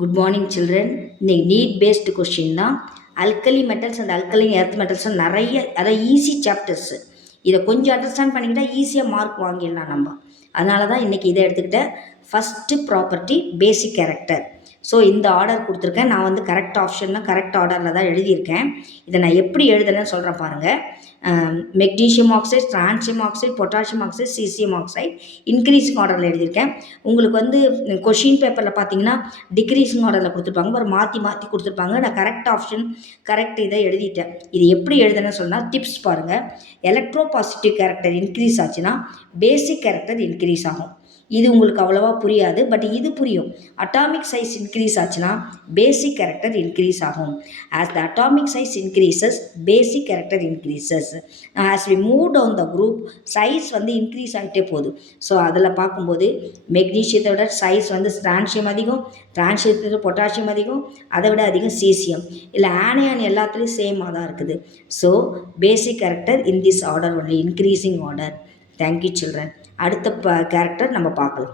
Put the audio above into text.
Good morning children. இன்னைக்கு NEET based question தான். Alkali metals and alkaline earth metals நிறைய, அதாவது ஈஸி சாப்டர்ஸ். இதை கொஞ்சம் அண்டர்ஸ்டாண்ட் பண்ணிக்கிட்டா ஈஸியாக மார்க் வாங்கிடலாம் நம்ம. அதனால தான் இன்றைக்கி இதை எடுத்துக்கிட்டேன். ஃபஸ்ட்டு ப்ராப்பர்ட்டி பேசிக் கேரக்டர். ஸோ இந்த ஆர்டர் கொடுத்துருக்கேன். நான் வந்து கரெக்ட் ஆப்ஷன்னா கரெக்ட் ஆர்டரில் தான் எழுதியிருக்கேன். இதை நான் எப்படி எழுதுனேன்னு சொல்கிறேன் பாருங்கள். Magnesium oxide, strontium oxide, potassium oxide, caesium oxide increasing ஆர்டரில் எழுதியிருக்கேன். உங்களுக்கு வந்து கொஷின் பேப்பரில் பார்த்தீங்கன்னா டிக்ரீஸிங் ஆர்டரில் கொடுத்துருப்பாங்க, ஒரு மாற்றி மாற்றி கொடுத்துருப்பாங்க. நான் கரெக்ட் ஆப்ஷன் கரெக்ட் இதை எழுதிட்டேன். இது எப்படி எழுதுனேன்னு சொன்னால் டிப்ஸ் பாருங்கள். எலக்ட்ரோ பாசிட்டிவ் கேரக்டர் இன்க்ரீஸ் ஆச்சுன்னா பேசிக் கேரக்டர் இன்க்ரீஸ் ஆகும். இது உங்களுக்கு அவ்வளோவா புரியாது, பட் இது புரியும். அட்டாமிக் சைஸ் இன்க்ரீஸ் ஆச்சுன்னா பேசிக் கேரக்டர் இன்க்ரீஸ் ஆகும். As the atomic size increases basic character increases. As we move down the group size வந்து இன்க்ரீஸ் ஆகிட்டே போகுது. ஸோ அதில் பார்க்கும்போது மெக்னீஷியத்தோட சைஸ் வந்து டிரான்சியம் அதிகம், டிரான்சியத்தோட பொட்டாசியம் அதிகம், அதை விட அதிகம் சீசியம். இல்லை ஆனியான் எல்லாத்துலேயும் சேமாக தான் இருக்குது. So basic character in this order only, increasing order. Thank you children. அடுத்த கேரக்டர் நம்ம பார்க்கலாம்.